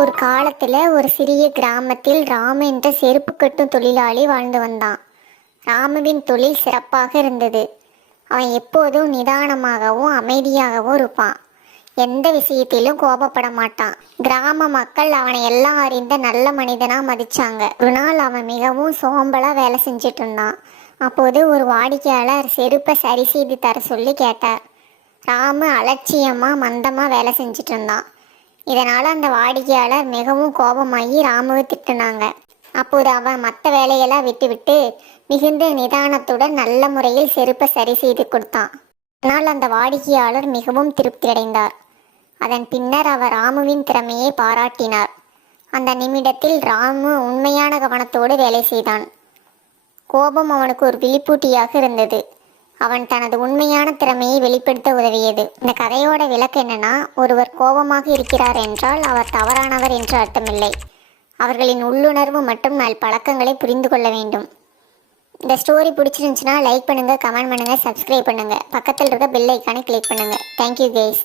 ஒரு காலத்தில் ஒரு சிறிய கிராமத்தில் ராம என்ற செருப்பு கட்டும் தொழிலாளி வாழ்ந்து வந்தான். ராமுவின் தொழில் சிறப்பாக இருந்தது. அவன் எப்போதும் நிதானமாகவும் அமைதியாகவும் இருப்பான். எந்த விஷயத்திலும் கோபப்பட மாட்டான். கிராம மக்கள் அவனை எல்லாம் அறிந்த நல்ல மனிதனாக மதிச்சாங்க. ஒரு நாள் அவன் மிகவும் சோம்பலாக வேலை செஞ்சுட்டு இருந்தான். அப்போது ஒரு வாடிக்கையாளர் செருப்பை சரி செய்து தர சொல்லி கேட்டார். ராமு அலட்சியமாக மந்தமாக வேலை செஞ்சுட்டு இருந்தான். இதனால் அந்த வாடிக்கையாளர் மிகவும் கோபமாகி ராமுவை திட்டுனாங்க. அப்போது அவன் மற்ற வேலையெல்லாம் விட்டுவிட்டு மிகுந்த நிதானத்துடன் நல்ல முறையில் செருப்பை சரி செய்து கொடுத்தான். அதனால் அந்த வாடிக்கையாளர் மிகவும் திருப்தி அடைந்தார் அதன் பின்னர் அவர் ராமுவின் திறமையை பாராட்டினார். அந்த நிமிடத்தில் ராமு உண்மையான கவனத்தோடு வேலை செய்தான். கோபம் அவனுக்கு ஒரு விழிப்பூட்டியாக இருந்தது. அவன் தனது உண்மையான திறமையை வெளிப்படுத்த உதவியது. இந்த கதையோட விளக்கு என்னன்னா ஒருவர் கோபமாக இருக்கிறார் என்றால் அவர் தவறானவர் என்று அர்த்தமில்லை. அவர்களின் உள்ளுணர்வு மற்றும் நல் பழக்கங்களை புரிந்து கொள்ள வேண்டும். இந்த ஸ்டோரி பிடிச்சிருந்துச்சுன்னா லைக் பண்ணுங்கள் கமெண்ட் பண்ணுங்கள் சப்ஸ்கிரைப் பண்ணுங்கள் பக்கத்தில் இருக்க பெல் ஐக்கானை கிளிக் பண்ணுங்கள் தேங்க்யூ கேஸ்